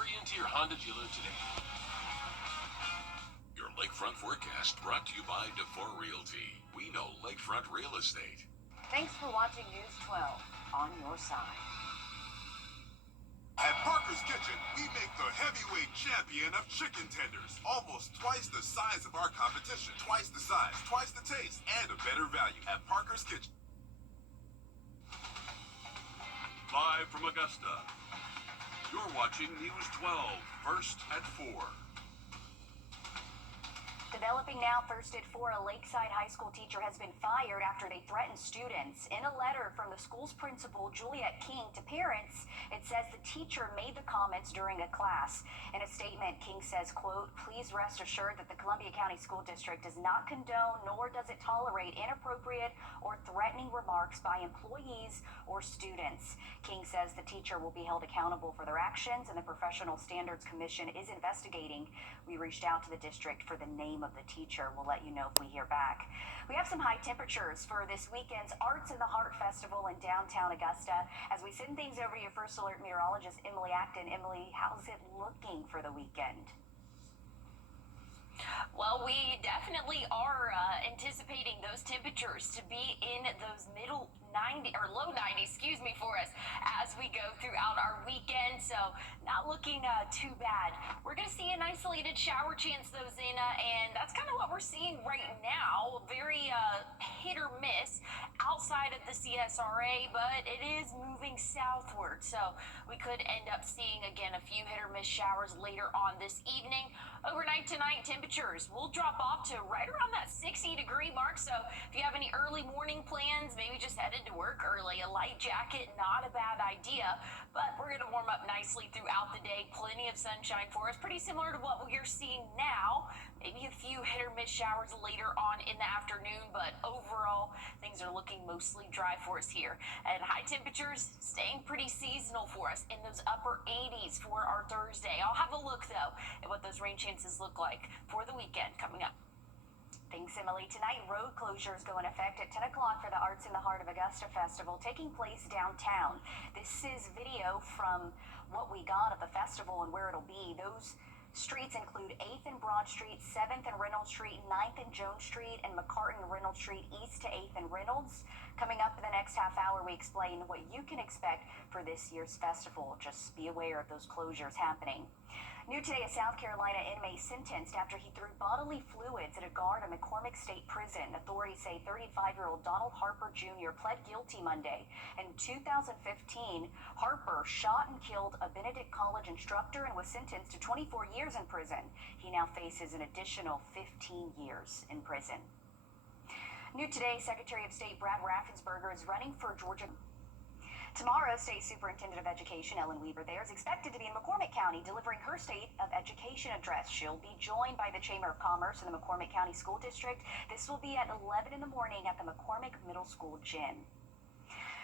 Hurry into your Honda dealer today. Your Lakefront forecast brought to you by DeFore Realty. We know Lakefront real estate. Thanks for watching News 12 on your side. At Parker's Kitchen, we make the heavyweight champion of chicken tenders. Almost twice the size of our competition. Twice the size, twice the taste, and a better value at Parker's Kitchen. Live from Augusta, you're watching News 12, first at 4. Developing now, first at 4, a Lakeside High School teacher has been fired after they threatened students. In a letter from the school's principal, Juliet King, to parents, it says the teacher made the comments during a class. In a statement, King says, quote, "Please rest assured that the Columbia County School District does not condone nor does it tolerate inappropriate or threatening remarks by employees or students." King says the teacher will be held accountable for their actions, and the Professional Standards Commission is investigating. We reached out to the district for the name of the teacher. We'll let you know if we hear back. We have some high temperatures for this weekend's Arts in the Heart Festival in downtown Augusta. As we send things over to your First Alert meteorologist, Emily Acton. Emily, how's it looking for the weekend? Well, we definitely are anticipating those temperatures to be in those middle 90 or low 90s, for us as we go throughout our weekend. So not looking too bad. We're going to see an isolated shower chance though, Zena, and that's kind of what we're seeing right now. Very hit or miss outside of the CSRA, but it is moving southward. So we could end up seeing again a few hit or miss showers later on this evening. Overnight tonight, temperatures will drop off to right around that 60-degree mark. So if you have any early morning plans, maybe just headed to work early, a light jacket, not a bad idea. But we're going to warm up nicely throughout the day. Plenty of sunshine for us, pretty similar to what we're seeing now. Maybe a few hit or miss showers later on in the afternoon, but overall, things are looking mostly dry for us here. And high temperatures staying pretty seasonal for us in those upper 80s for our Thursday. I'll have a look, though, at what those rain chances look like for the weekend coming up. Thanks, Emily. Tonight, road closures go in effect at 10 o'clock for the Arts in the Heart of Augusta Festival taking place downtown. This is video from what we got of the festival and where it'll be. Those streets include 8th and Broad Street, 7th and Reynolds Street, 9th and Jones Street, and McCartan and Reynolds Street east to 8th and Reynolds. Coming up in the next half hour, we explain what you can expect for this year's festival. Just be aware of those closures happening. New today, a South Carolina inmate sentenced after he threw bodily fluids at a guard at McCormick State Prison. Authorities say 35-year-old Donald Harper Jr. pled guilty Monday. In 2015, Harper shot and killed a Benedict College instructor and was sentenced to 24 years in prison. He now faces an additional 15 years in prison. New today, Secretary of State Brad Raffensperger is running for Georgia. Tomorrow, State Superintendent of Education Ellen Weaver there is expected to be in McCormick County delivering her State of Education address. She'll be joined by the Chamber of Commerce and the McCormick County School District. This will be at 11 in the morning at the McCormick Middle School gym.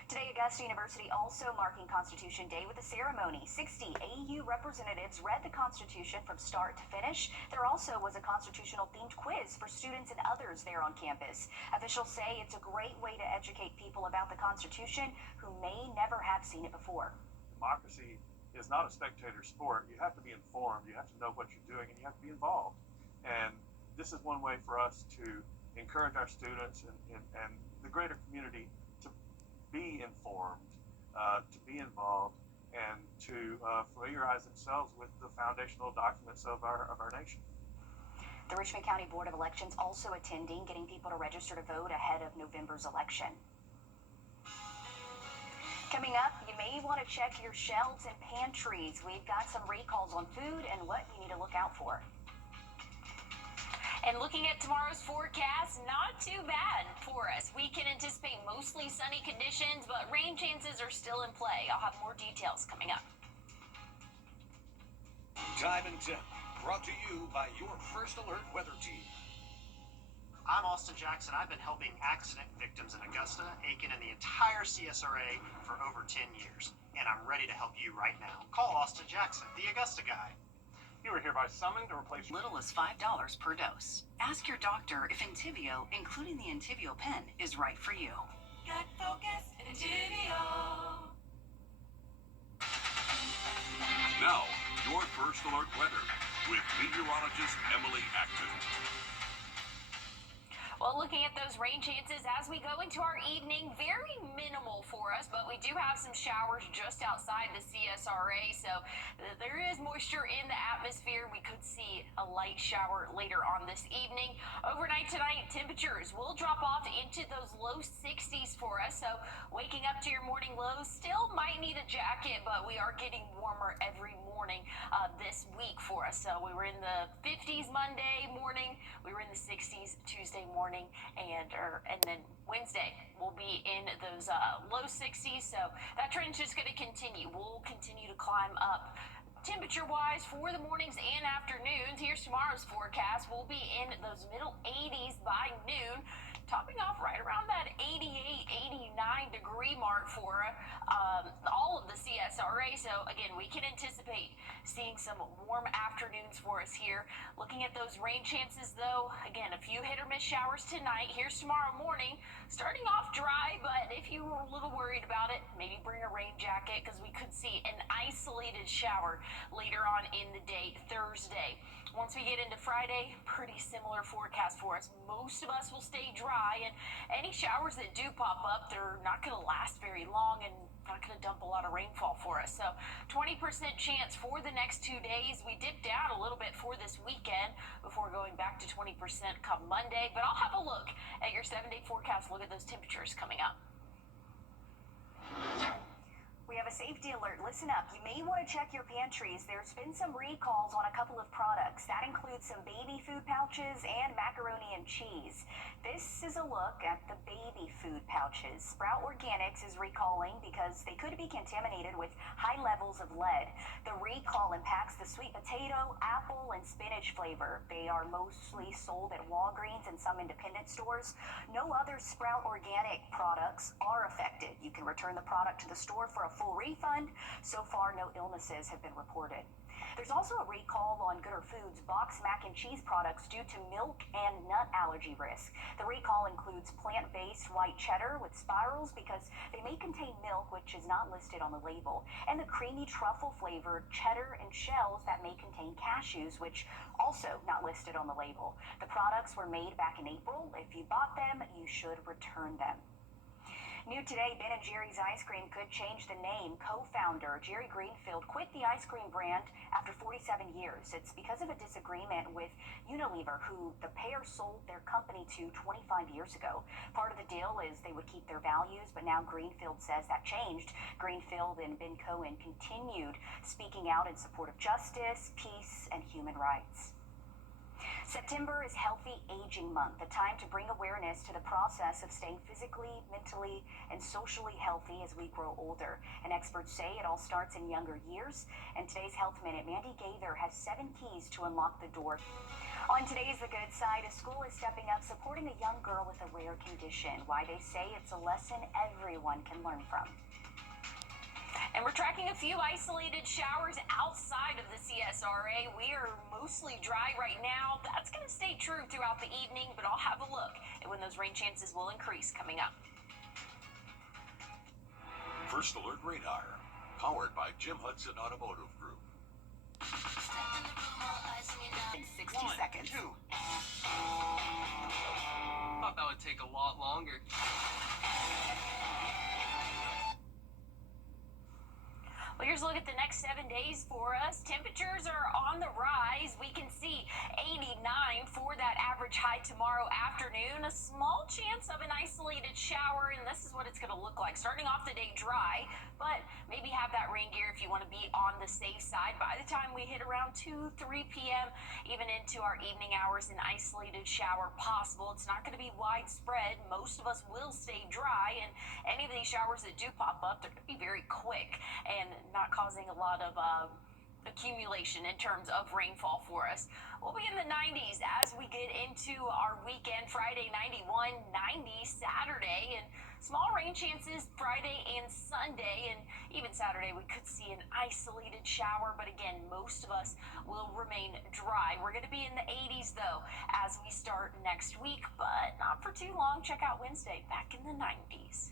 Today, Augusta University also marking Constitution Day with a ceremony. 60 AU representatives read the Constitution from start to finish. There also was a constitutional-themed quiz for students and others there on campus. Officials say it's a great way to educate people about the Constitution who may never have seen it before. Democracy is not a spectator sport. You have to be informed, you have to know what you're doing, and you have to be involved. And this is one way for us to encourage our students and the greater community to be informed, to be involved, and to familiarize themselves with the foundational documents of our nation. The Richmond County Board of Elections also attending, getting people to register to vote ahead of November's election. Coming up, you may want to check your shelves and pantries. We've got some recalls on food and what you need to look out for. And looking at tomorrow's forecast, not too bad for us. We can anticipate mostly sunny conditions, but rain chances are still in play. I'll have more details coming up. Time and Tip, brought to you by your First Alert weather team. I'm Austin Jackson. I've been helping accident victims in Augusta, Aiken, and the entire CSRA for over 10 years. And I'm ready to help you right now. Call Austin Jackson, the Augusta guy. You are hereby summoned to replace little as $5 per dose. Ask your doctor if Entyvio, including the Entyvio pen, is right for you. Got focus, Entyvio. Now, your First Alert weather with meteorologist Emily Acton. Well, looking at those rain chances as we go into our evening, very minimal for us, but we do have some showers just outside the CSRA, so there is moisture in the atmosphere. We could see a light shower later on this evening. Overnight tonight, temperatures will drop off into those low 60s for us, so waking up to your morning lows, still might need a jacket, but we are getting warmer every morning this week for us. So we were in the 50s Monday morning, we were in the 60s Tuesday morning, and then Wednesday we'll be in those low 60s. So that trend's just going to continue. We'll continue to climb up. Temperature-wise for the mornings and afternoons, here's tomorrow's forecast. We'll be in those middle 80s by noon, topping off right around that 88, 89 degree mark for all of the CSRA. So again, we can anticipate seeing some warm afternoons for us here. Looking at those rain chances though, again, a few hit or miss showers tonight. Here's tomorrow morning, starting off dry, but if you were a little worried about it, maybe bring a rain jacket because we could see an isolated shower later on in the day, Thursday. Once we get into Friday, pretty similar forecast for us. Most of us will stay dry, and any showers that do pop up, they're not going to last very long and not going to dump a lot of rainfall for us. So 20% chance for the next 2 days. We dipped down a little bit for this weekend before going back to 20% come Monday, but I'll have a look at your 7-day forecast, look at those temperatures coming up. We have a safety alert. Listen up. You may want to check your pantries. There's been some recalls on a couple of products. That includes some baby food pouches and macaroni and cheese. This is a look at the baby food pouches. Sprout Organics is recalling because they could be contaminated with high levels of lead. The recall impacts the sweet potato, apple, and spinach flavor. They are mostly sold at Walgreens and some independent stores. No other Sprout Organic products are affected. You can return the product to the store for a full refund. So far, no illnesses have been reported. There's also a recall on Gooder Foods boxed mac and cheese products due to milk and nut allergy risk. The recall includes plant-based white cheddar with spirals because they may contain milk, which is not listed on the label, and the creamy truffle-flavored cheddar and shells that may contain cashews, which also not listed on the label. The products were made back in April. If you bought them, you should return them. New today, Ben & Jerry's ice cream could change the name. Co-founder Jerry Greenfield quit the ice cream brand after 47 years. It's because of a disagreement with Unilever, who the pair sold their company to 25 years ago. Part of the deal is they would keep their values, but now Greenfield says that changed. Greenfield and Ben Cohen continued speaking out in support of justice, peace, and human rights. September is Healthy Aging Month, a time to bring awareness to the process of staying physically, mentally, and socially healthy as we grow older. And experts say it all starts in younger years. And today's Health Minute, Mandy Gaither has 7 keys to unlock the door. On today's The Good Side, a school is stepping up supporting a young girl with a rare condition. Why they say it's a lesson everyone can learn from. And we're tracking a few isolated showers outside of the CSRA. We are mostly dry right now. That's going to stay true throughout the evening, but I'll have a look at when those rain chances will increase coming up. First Alert Radar, powered by Jim Hudson Automotive Group. In 60 seconds. Thought that would take a lot longer. Well, here's a look at the next 7 days for us. Temperatures are on the rise. We can see 89 for that average high tomorrow afternoon. A small chance of an isolated shower, and this is what it's going to look like. Starting off the day dry, but maybe have that rain gear if you want to be on the safe side. By the time we hit around 2, 3 p.m., even into our evening hours, an isolated shower possible. It's not going to be widespread. Most of us will stay dry, and any of these showers that do pop up, they're going to be very quick and not causing a lot of accumulation in terms of rainfall for us. We'll be in the 90s as we get into our weekend. Friday 91, 90 Saturday, and small rain chances Friday and Sunday, and even Saturday we could see an isolated shower, but again, most of us will remain dry. We're going to be in the 80s though as we start next week, but not for too long. Check out Wednesday, back in the 90s.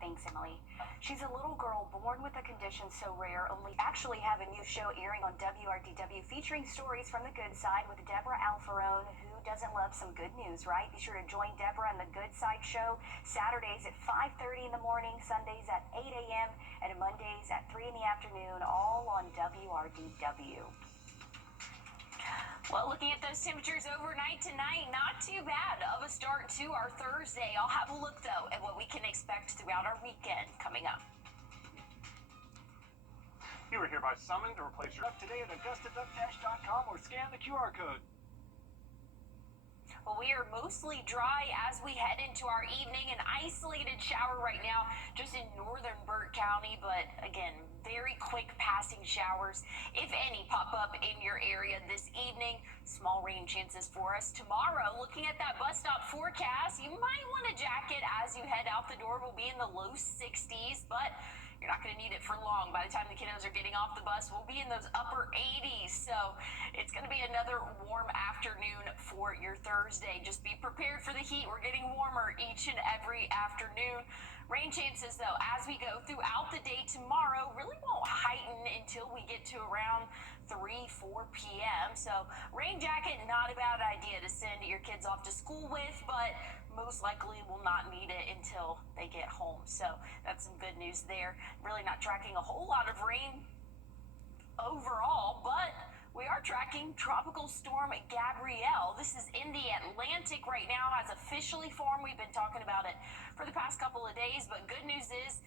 Thanks, Emily. She's a little girl born with a condition so rare, only actually have a new show airing on WRDW featuring stories from the good side with Deborah Alfarone. Who doesn't love some good news, right? Be sure to join Deborah on the Good Side Show Saturdays at 5:30 in the morning, Sundays at 8 a.m., and Mondays at 3 in the afternoon, all on WRDW. Well, looking at those temperatures overnight tonight, not too bad of a start to our Thursday. I'll have a look, though, at what we can expect throughout our weekend coming up. You were hereby summoned to replace your today at AugustaDuckDash.com or scan the QR code. Well, we are mostly dry as we head into our evening. An isolated shower right now just in northern Burt County, but again, very quick passing showers, if any, pop up in your area this evening. Small rain chances for us tomorrow. Looking at that bus stop forecast, you might want a jacket as you head out the door. We'll be in the low 60s, but you're not going to need it for long. By the time the kiddos are getting off the bus, we'll be in those upper 80s. So it's going to be another warm afternoon for your Thursday. Just be prepared for the heat. We're getting warmer each and every afternoon. Rain chances, though, as we go throughout the day tomorrow, really won't heighten until we get to around 3-4 p.m. So rain jacket, not a bad idea to send your kids off to school with, but most likely will not need it until they get home. So that's some good news there. Really not tracking a whole lot of rain overall, but we are tracking Tropical Storm Gabrielle. This is in the Atlantic right now, has officially formed. We've been talking about it for the past couple of days, but good news is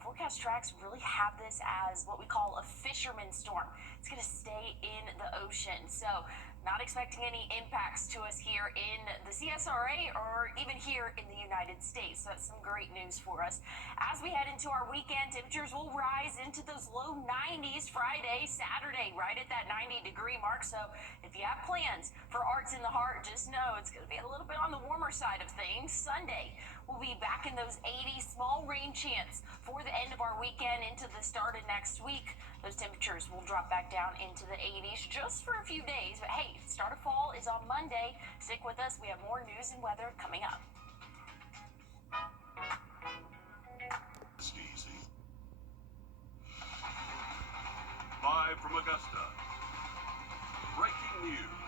forecast tracks really have this as what we call a fisherman storm. It's going to stay in the ocean. So not expecting any impacts to us here in the CSRA or even here in the United States. So that's some great news for us. As we head into our weekend, temperatures will rise into those low 90s Friday, Saturday, right at that 90-degree mark. So if you have plans for Arts in the Heart, just know it's going to be a little bit on the warmer side of things. Sunday, we'll be back in those 80s, small rain chance for the end of our weekend into the start of next week. Those temperatures will drop back down into the 80s just for a few days. But hey, start of fall is on Monday. Stick with us. We have more news and weather coming up. It's easy. Live from Augusta. Breaking news.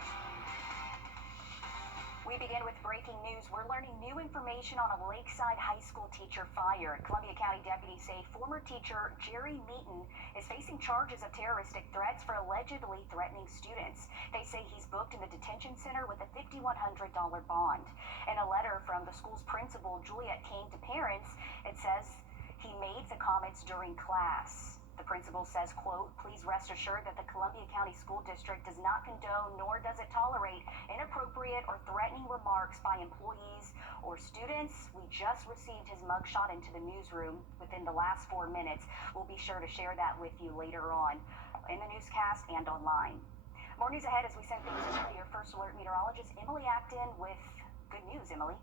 We begin with breaking news. We're learning new information on a Lakeside High School teacher fired. Columbia County deputies say former teacher Jerry Meaton is facing charges of terroristic threats for allegedly threatening students. They say he's booked in the detention center with a $5,100 bond. In a letter from the school's principal, Juliet Kane, to parents, it says he made the comments during class. The principal says, quote, "Please rest assured that the Columbia County School District does not condone nor does it tolerate inappropriate or threatening remarks by employees or students. We just received his mugshot into the newsroom within the last 4 minutes. We'll be sure to share that with you later on in the newscast and online." More news ahead as we send things to your First Alert meteorologist, Emily Acton, with good news. Emily?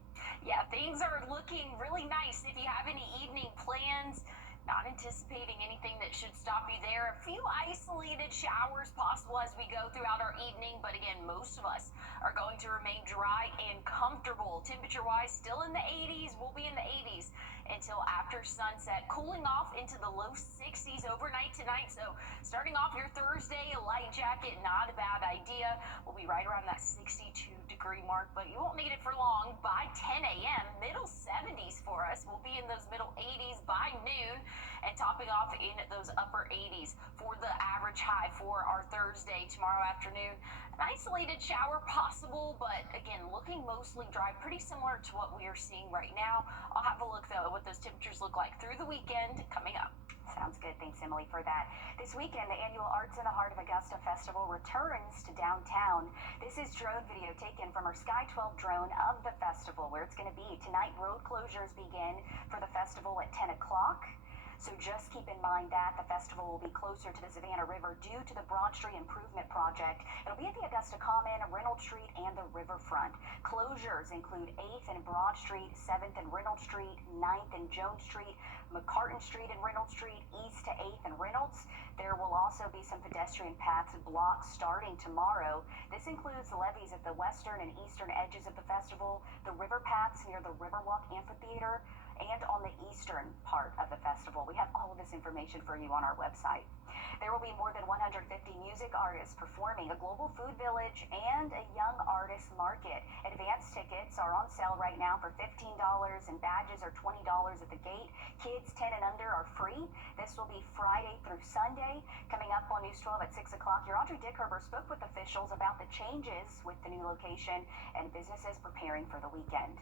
Yeah, things are looking really nice. If you have any evening plans, not anticipating anything that should stop you there. A few isolated showers possible as we go throughout our evening, but again, most of us are going to remain dry and comfortable. Temperature-wise, still in the 80s. We'll be in the 80s until after sunset, cooling off into the low 60s overnight tonight. So starting off your Thursday, a light jacket, not a bad idea. We'll be right around that 62-degree mark, but you won't need it for long. By 10 a.m., middle 70s for us. We'll be in those middle 80s by noon, and topping off in those upper 80s for the average high for our Thursday. Tomorrow afternoon, an isolated shower possible, but again, looking mostly dry, pretty similar to what we are seeing right now. I'll have a look, though, at what those temperatures look like through the weekend coming up. Sounds good. Thanks, Emily, for that. This weekend, the annual Arts in the Heart of Augusta Festival returns to downtown. This is drone video taken from our Sky 12 drone of the festival, where it's going to be. Tonight, road closures begin for the festival at 10 o'clock. So just keep in mind that the festival will be closer to the Savannah River due to the Broad Street Improvement Project. It'll be at the Augusta Common, Reynolds Street, and the riverfront. Closures include 8th and Broad Street, 7th and Reynolds Street, 9th and Jones Street, McCartan Street and Reynolds Street, east to 8th and Reynolds. There will also be some pedestrian paths blocked starting tomorrow. This includes the levees at the western and eastern edges of the festival, the river paths near the Riverwalk Amphitheater, and on the eastern part of the festival. We have all of this information for you on our website. There will be more than 150 music artists performing, a global food village, and a young artist market. Advance tickets are on sale right now for $15, and badges are $20 at the gate. Kids 10 and under are free. This will be Friday through Sunday. Coming up on News 12 at 6 o'clock, your Audrey Dickherber spoke with officials about the changes with the new location and businesses preparing for the weekend.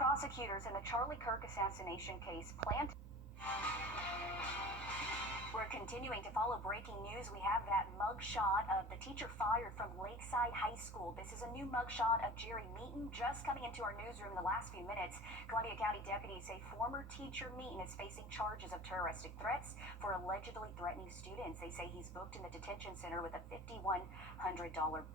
Prosecutors in the Charlie Kirk assassination case plan to... We're continuing to follow breaking news. We have that mugshot of the teacher fired from Lakeside High School. This is a new mugshot of Jerry Meaton just coming into our newsroom in the last few minutes. Columbia County deputies say former teacher Meaton is facing charges of terroristic threats for allegedly threatening students. They say he's booked in the detention center with a $5,100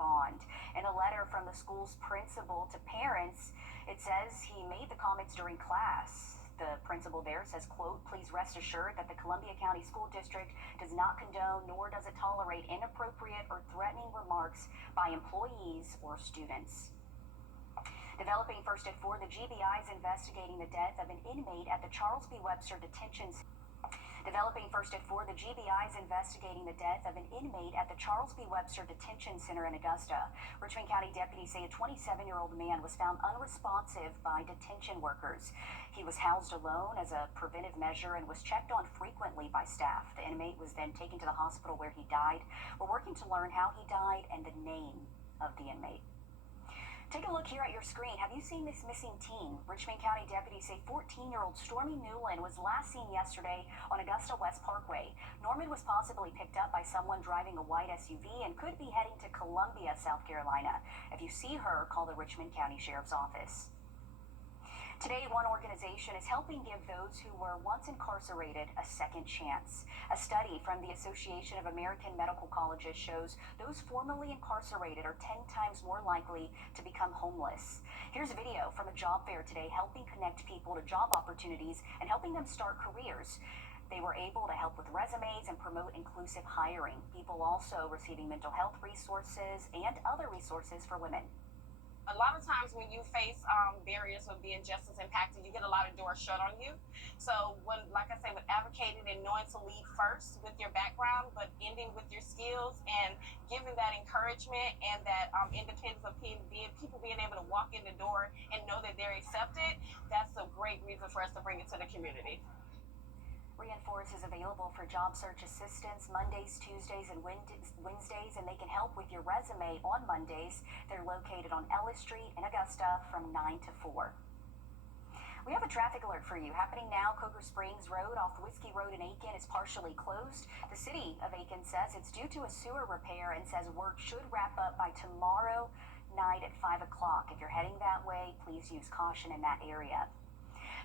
bond. In a letter from the school's principal to parents, it says he made the comments during class. The principal there says, quote, "Please rest assured that the Columbia County School District does not condone nor does it tolerate inappropriate or threatening remarks by employees or students." Developing first at 4, the GBI is investigating the death of an inmate at the Charles B. Webster Detention Center. Developing first at 4, the GBI is investigating the death of an inmate at the Charles B. Webster Detention Center in Augusta. Richmond County deputies say a 27-year-old man was found unresponsive by detention workers. He was housed alone as a preventive measure and was checked on frequently by staff. The inmate was then taken to the hospital where he died. We're working to learn how he died and the name of the inmate. Take a look here at your screen. Have you seen this missing teen? Richmond County deputies say 14-year-old Stormy Newland was last seen yesterday on Augusta West Parkway. Norman was possibly picked up by someone driving a white SUV and could be heading to Columbia, South Carolina. If you see her, call the Richmond County Sheriff's Office. Today, one organization is helping give those who were once incarcerated a second chance. A study from the Association of American Medical Colleges shows those formerly incarcerated are 10 times more likely to become homeless. Here's a video from a job fair today helping connect people to job opportunities and helping them start careers. They were able to help with resumes and promote inclusive hiring. People also receiving mental health resources and other resources for women. A lot of times when you face barriers of being justice impacted, you get a lot of doors shut on you. So when, like I say, with advocating and knowing to lead first with your background, but ending with your skills and giving that encouragement and that independence of people being able to walk in the door and know that they're accepted, that's a great reason for us to bring it to the community. Reinforce is available for job search assistance Mondays, Tuesdays, and Wednesdays, and they can help with your resume on Mondays. They're located on Ellis Street in Augusta from 9 to 4. We have a traffic alert for you happening now. Coker Springs Road off Whiskey Road in Aiken is partially closed. The city of Aiken says it's due to a sewer repair and says work should wrap up by tomorrow night at 5 o'clock. If you're heading that way, please use caution in that area.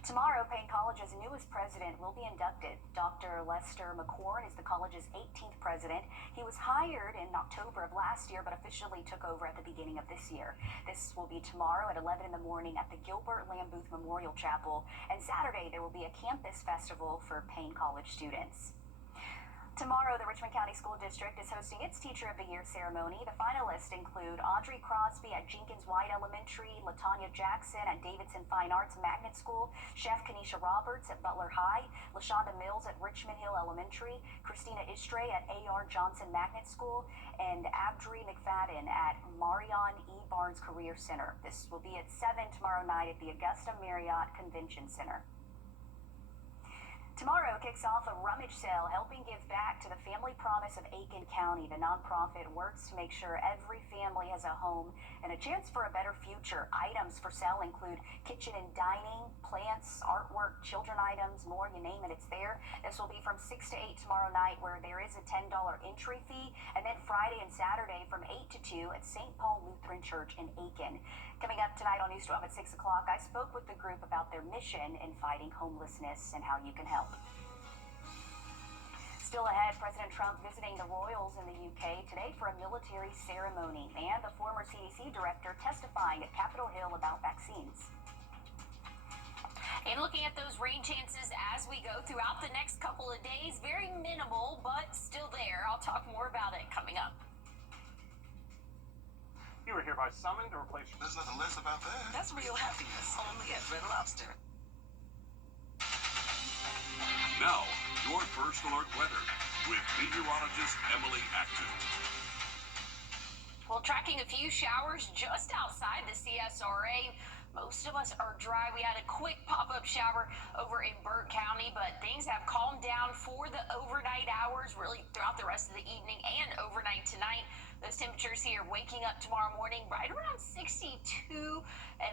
Tomorrow, Payne College's newest president will be inducted. Dr. Lester McCorn is the college's 18th president. He was hired in October of last year, but officially took over at the beginning of this year. This will be tomorrow at 11 in the morning at the Gilbert Lambuth Memorial Chapel. And Saturday, there will be a campus festival for Payne College students. Tomorrow, the Richmond County School District is hosting its Teacher of the Year ceremony. The finalists include Audrey Crosby at Jenkins White Elementary, LaTanya Jackson at Davidson Fine Arts Magnet School, Chef Kenesha Roberts at Butler High, LaShonda Mills at Richmond Hill Elementary, Christina Istre at A.R. Johnson Magnet School, and Abdri McFadden at Marion E. Barnes Career Center. This will be at 7 tomorrow night at the Augusta Marriott Convention Center. Tomorrow kicks off a rummage sale helping give back to the Family Promise of Aiken County. The nonprofit works to make sure every family has a home and a chance for a better future. Items for sale include kitchen and dining, plants, artwork, children items, more, you name it, it's there. This will be from 6 to 8 tomorrow night, where there is a $10 entry fee, and then Friday and Saturday from 8 to 2 at St. Paul Lutheran Church in Aiken. Coming up tonight on News 12 at 6 o'clock, I spoke with the group about their mission in fighting homelessness and how you can help. Still ahead, President Trump visiting the royals in the UK today for a military ceremony, and the former CDC director testifying at Capitol Hill about vaccines. And looking at those rain chances as we go throughout the next couple of days, very minimal, but still there. I'll talk more about it coming up. You were hereby summoned to replace... There's nothing less about that. That's real happiness, only at Red Lobster. Now, your first alert weather with meteorologist Emily Acton. Well, tracking a few showers just outside the CSRA. Most of us are dry. We had a quick pop-up shower over in Burke County, but things have calmed down for the overnight hours, really throughout the rest of the evening and overnight tonight. Those temperatures here waking up tomorrow morning right around 62 and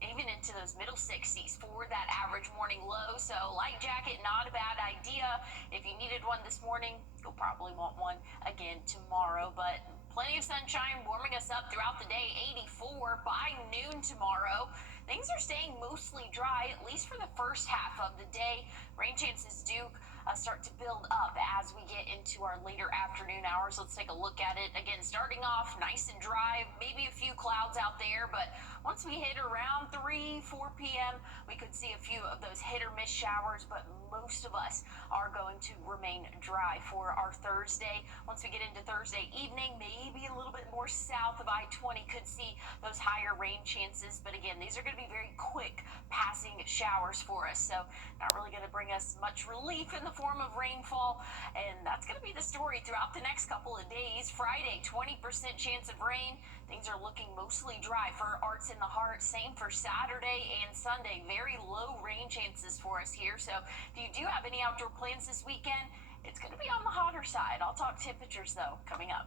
even into those middle 60s for that average morning low. So light jacket, not a bad idea. If you needed one this morning, you'll probably want one again tomorrow, but plenty of sunshine warming us up throughout the day. 84 by noon tomorrow. Things are staying mostly dry, at least for the first half of the day. Rain chances do start to build up as we get into our later afternoon hours. Let's take a look at it. Again, starting off nice and dry, maybe a few clouds out there, but once we hit around 3, 4 p.m., we could see a few of those hit or miss showers, but most of us are going to remain dry for our Thursday. Once we get into Thursday evening, maybe a little bit more south of I-20 could see those higher rain chances, but again, these are going to be very quick passing showers for us, so not really going to bring us much relief in the form of rainfall, and that's going to be the story throughout the next couple of days. Friday, 20% chance of rain. Things are looking mostly dry for Arts in the Heart. Same for Saturday and Sunday. Very low rain chances for us here, so if you do have any outdoor plans this weekend, it's going to be on the hotter side. I'll talk temperatures, though, coming up.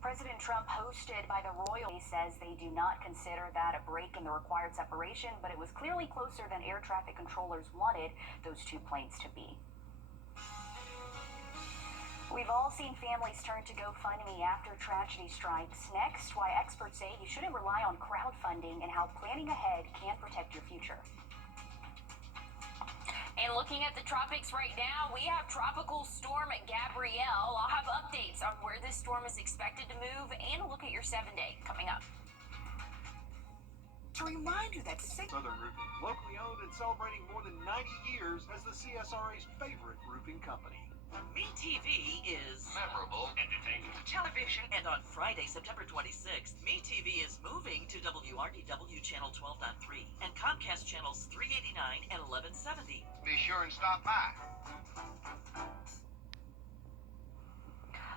President Trump, hosted by the royal, says they do not consider that a break in the required separation, but it was clearly closer than air traffic controllers wanted those two planes to be. We've all seen families turn to GoFundMe after tragedy strikes. Next, why experts say you shouldn't rely on crowdfunding and how planning ahead can protect your future. And looking at the tropics right now, we have Tropical Storm Gabrielle. I'll have updates on where this storm is expected to move and a look at your 7-day coming up. To remind you that Southern Roofing, locally owned and celebrating more than 90 years as the CSRA's favorite roofing company. MeTV is Memorable entertainment. television, and on Friday, September 26th, MeTV is moving to WRDW Channel 12.3 and Comcast Channels 389 and 1170. Be sure and stop by.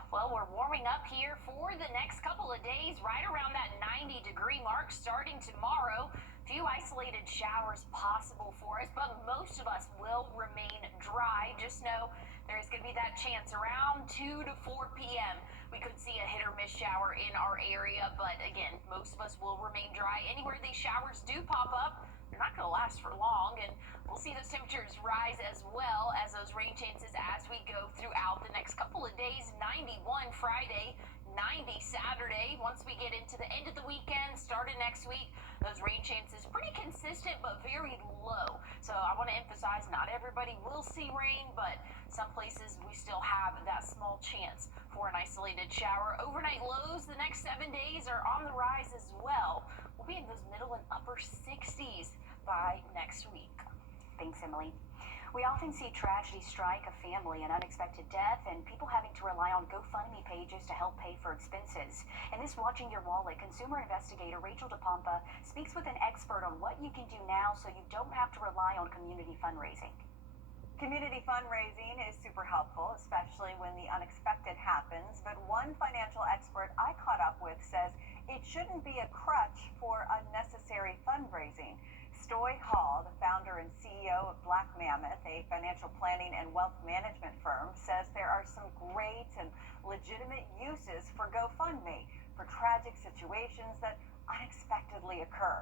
Well, we're warming up here for the next couple of days, right around that 90-degree mark starting tomorrow. Few isolated showers possible for us, but most of us will remain dry. Just know there's going to be that chance around 2 to 4 p.m. We could see a hit or miss shower in our area, but again, most of us will remain dry. Anywhere these showers do pop up, they're not going to last for long, and we'll see those temperatures rise as well as those rain chances as we go throughout the next couple of days. 91 Friday, 90 Saturday. Once we get into the end of the weekend, starting next week, those rain chances pretty consistent but very low. So I want to emphasize not everybody will see rain, but some places we still have that small chance for an isolated shower. Overnight lows the next 7 days are on the rise as well. We'll be in those middle and upper 60s by next week. Thanks, Emily. We often see tragedy strike a family, an unexpected death, and people having to rely on GoFundMe pages to help pay for expenses. In this Watching Your Wallet, consumer investigator Rachel DePompa speaks with an expert on what you can do now so you don't have to rely on community fundraising. Community fundraising is super helpful, especially when the unexpected happens, but one financial expert I caught up with says it shouldn't be a crutch for unnecessary fundraising. Stoy Hall, the founder and CEO of Black Mammoth, a financial planning and wealth management firm, says there are some great and legitimate uses for GoFundMe for tragic situations that unexpectedly occur.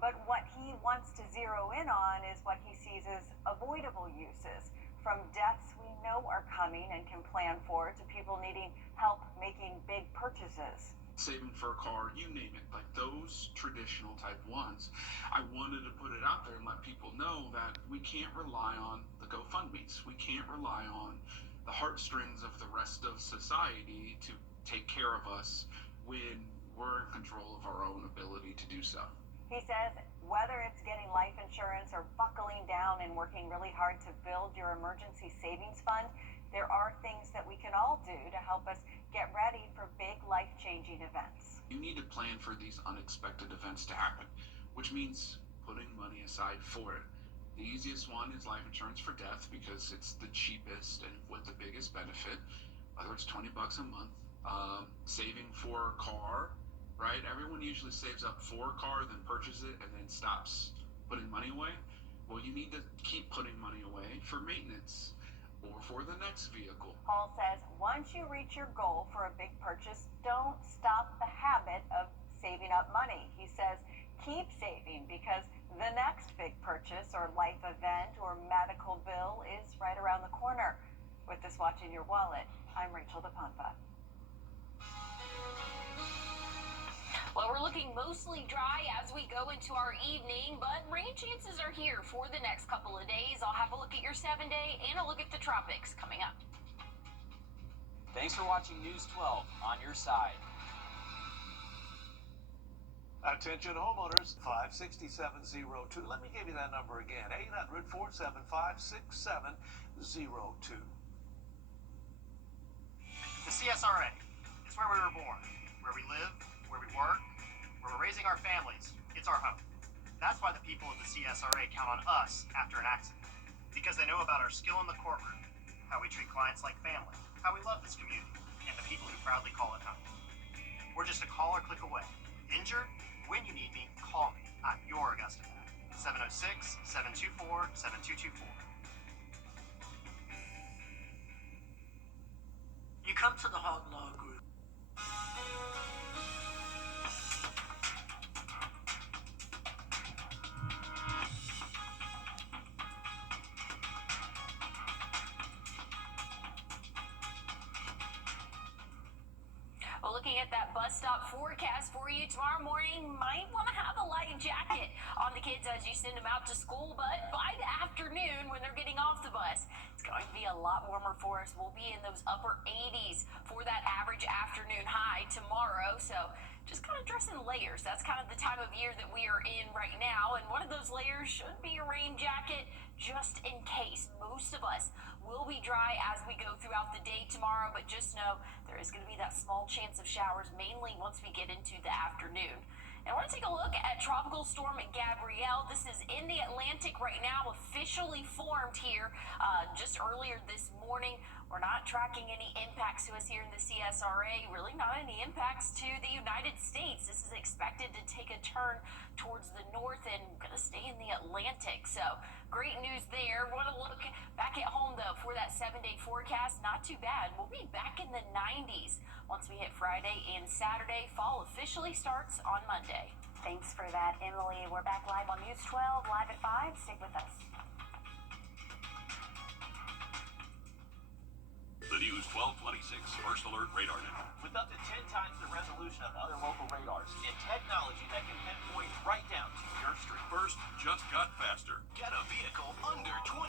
But what he wants to zero in on is what he sees as avoidable uses, from deaths we know are coming and can plan for to people needing help making big purchases. Saving for a car, you name it, like those traditional type ones. I wanted to put it out there and let people know that we can't rely on the GoFundMes. We can't rely on the heartstrings of the rest of society to take care of us when we're in control of our own ability to do so. He says whether it's getting life insurance or buckling down and working really hard to build your emergency savings fund, there are things that we can all do to help us get ready for big life-changing events. You need to plan for these unexpected events to happen, which means putting money aside for it. The easiest one is life insurance for death because it's the cheapest and with the biggest benefit, whether it's $20 a month. Saving for a car, right? Everyone usually saves up for a car, then purchases it, and then stops putting money away. Well, you need to keep putting money away for maintenance or for the next vehicle. Paul says once you reach your goal for a big purchase, don't stop the habit of saving up money. He says keep saving because the next big purchase or life event or medical bill is right around the corner. With this watching your wallet, I'm Rachel DePonpa. Well, we're looking mostly dry as we go into our evening, but rain chances are here for the next couple of days. I'll have a look at your 7-day and a look at the tropics coming up. Thanks for watching News 12 on your side. Attention homeowners, 56702. Let me give you that number again, 800-475-6702. The CSRA is where we were born, where we live, where we work, where we're raising our families. It's our home. That's why the people of the CSRA count on us after an accident, because they know about our skill in the courtroom, how we treat clients like family, how we love this community, and the people who proudly call it home. We're just a call or click away. Injured? When you need me, call me. I'm your Augusta guy. 706-724-7224. You come to the Hog Law Group. Well, looking at that bus stop forecast for you tomorrow morning, might want to have a light jacket on the kids as you send them out to school, but by the afternoon when they're getting off the bus, it's going to be a lot warmer for us. We'll be in those upper 80s for that average afternoon high tomorrow, so just kind of dress in layers. That's kind of the time of year that we are in right now, and one of those layers should be a rain jacket just in case. Most of us will be dry as we go throughout the day tomorrow, but just know there is going to be that small chance of showers, mainly once we get into the afternoon. And I want to take a look at Tropical Storm Gabrielle. This is in the Atlantic right now, officially formed here just earlier this morning. We're not tracking any impacts to us here in the CSRA, really not any impacts to the United States. This is expected to take a turn towards the north and going to stay in the Atlantic. So great news there. Want to look back at home, though, for that 7-day forecast. Not too bad. We'll be back in the 90s once we hit Friday and Saturday. Fall officially starts on Monday. Thanks for that, Emily. We're back live on News 12, live at 5. Stick with us. The News 1226 First Alert Radar Network. With up to 10 times the resolution of other local radars and technology that can pinpoint right down to your street. First just got faster. Get a vehicle under 20.